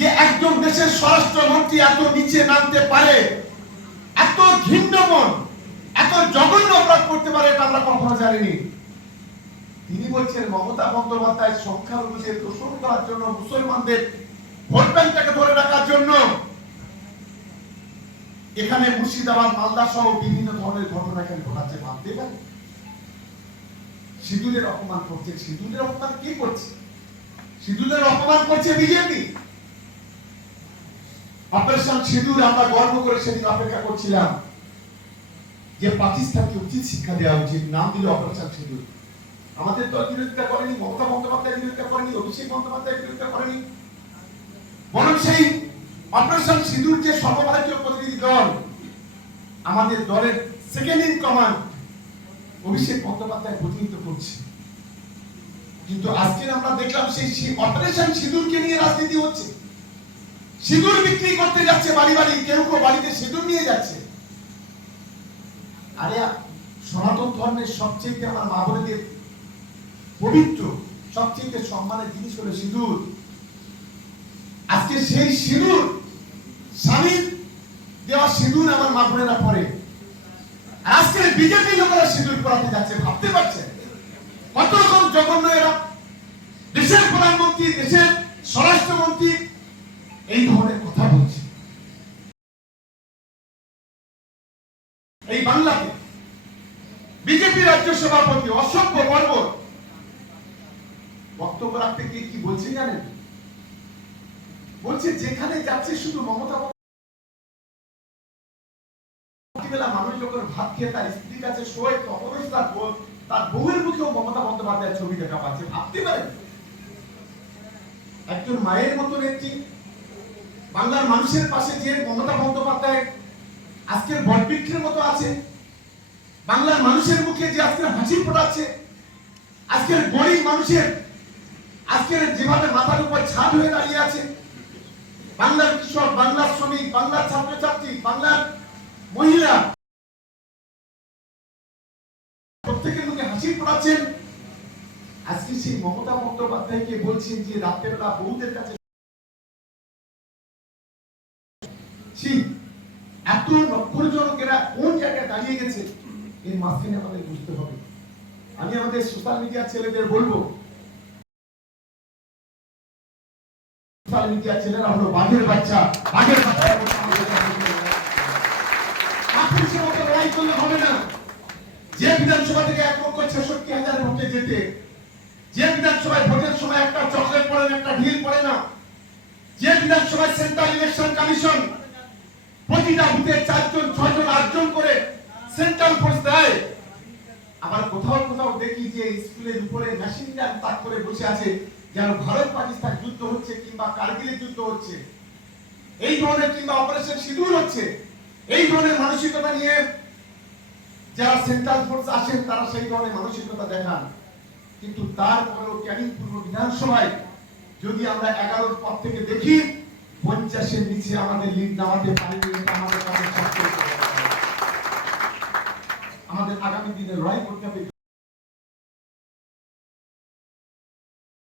যে একজন দেশের স্বরাষ্ট্রমন্ত্রী এত নিচে নামতে পারে, এত ঘৃণ্য মন, এত জঘন্য অপরাধ করতে পারে, এটা আমরা কখনো জানিনি। তিনি বলছেন মমতা বন্দ্যোপাধ্যায় সংখ্যালঘুদের দোষণ করার জন্য, মুসলমানদের ভোট ব্যাংকটাকে ধরে রাখার জন্য এখানে মুর্শিদাবাদ, মালদা সহ বিভিন্ন ধরনের ঘটনা এখানে ঘটাচ্ছে। ভাবতে পারে সিঁদুরের অপমান করছে। সিঁদুরের অপমান কে করছে? সিঁদুরের অপমান করছে বিজেপি। অপারেশন সিঁদুর আমরা গর্ব করে সেদিন অপেক্ষা করছিলাম যে পাকিস্তানকে উচিত শিক্ষা দেওয়া উচিত, নাম দিল অপারেশন সিঁদুর। আমাদের দল বিরোধিতা করেনি, মমতা বন্দ্যোপাধ্যায় বিরোধিতা করেনি, অভিষেক বন্দ্যোপাধ্যায় বিরোধিতা করেনি, বরং সেই অপারেশন সিঁদুর যে সর্বভারতীয় প্রতিনিধি দল, আমাদের দলের second in command Abhishek Bandyopadhyay প্রতিনিধিত্ব করছে। কিন্তু আজকে আমরা দেখলাম সেই অপারেশন সিঁদুরকে নিয়ে রাজনীতি হচ্ছে। সিঁদুর বিক্রি করতে যাচ্ছে বাড়ি বাড়ি, কেউ কেউ বাড়িতে সিঁদুর নিয়ে যাচ্ছে। আরে সনাতন ধর্মের সবচেয়ে আমার মা বোনদের পবিত্র, সবচেয়ে সম্মানের জিনিস হলো সিঁদুর। আজকে সেই সিঁদুর, স্বামীর দেওয়া সিঁদুর আমার মা বোনেরা পরে, আজকে বিজেপি লোকেরা সিঁদুর পরাতে যাচ্ছে। ভাবতে পারছেন কত রকম জঘন্য এরা? দেশের প্রধানমন্ত্রী, দেশের স্বরাষ্ট্রমন্ত্রী এই ধরনের কথা বলছে। এই বাংলাতে বিজেপি রাজ্য সভাপতি অসভ্য বর্বর বক্তব্য রাখতে গিয়ে কি বলছে জানেন? বলছে যেখানে যাচ্ছে শুধু মমতা বেলা মানুষ যখন ভাত খেয়ে তার স্ত্রীর কাছে শোয়, তখন তার বউয়ের মুখেও মমতা বন্দ্যোপাধ্যায়ের ছবি দেখা পাচ্ছে। ভাবতে পারেন একজন মায়ের মতো নেত্রী, বাংলার মানুষের পাশে যে মমতা বন্দ্যোপাধ্যায় আজকের বটবৃক্ষের মতো আছে, বাংলার মানুষের মুখে যে আজকের হাসি ফোটাচ্ছে, আজকের গরিব মানুষের আজকের যেভাবে মাথার উপর ছাদ হয়ে দাঁড়িয়ে আছে, বাংলার কৃষক, বাংলার শ্রমিক, বাংলার ছাত্রছাত্রী, বাংলার মহিলা, প্রত্যেকের মুখে হাসি ফোটাচ্ছেন। আজকে সেই মমতা বন্দ্যোপাধ্যায়কে বলছেন যে রাত্রেবেলা বউদের কাছে এত নক্ষরজনকেরা কোন জায়গায় দাঁড়িয়ে গেছে, এর মাঝখানে আমাদের বুঝতে হবে। আমি আমাদের সোশ্যাল মিডিয়ার ছেলেদের বলবো, সোশ্যাল মিডিয়ার ছেলেরা হলো বাঘের বাচ্চা। বাঘের বাচ্চা লড়াই করলে হবে না। যে বিধানসভা থেকে 1,66,000 ভোটে যেতে, যে বিধানসভায় ভোটের সময় একটা চকলেট পড়ে না, একটা ঢিল পড়ে না, যে বিধানসভায় সেন্ট্রাল ইলেকশন কমিশন প্রতিটা বুথে 4 জন 6 জন 8 জন করে সেন্ট্রাল ফোর্স দেয়, আবার কোথাও কোথাও দেখি যে স্কুলের উপরে মেশিন গান তাক করে বসে আছে, যেন ভারত পাকিস্তান যুদ্ধ হচ্ছে কিংবা কারগিলের যুদ্ধ হচ্ছে, এই ধরনের, কিংবা অপারেশন সিঁদুর হচ্ছে, এই ধরনের মানসিকতা নিয়ে যারা সেন্ট্রাল ফোর্স আসেন তারা সেই ধরনের মানসিকতা দেখান। কিন্তু তারপরেও ক্যানিং পূর্ব বিধানসভায় যদি আমরা 11-র পর থেকে দেখি 50-এর নিচে আমাদের লিড নামাতে পারেনি, আমাদের কাছে আমাদের আগামী দিনে লড়াই করতে হবে।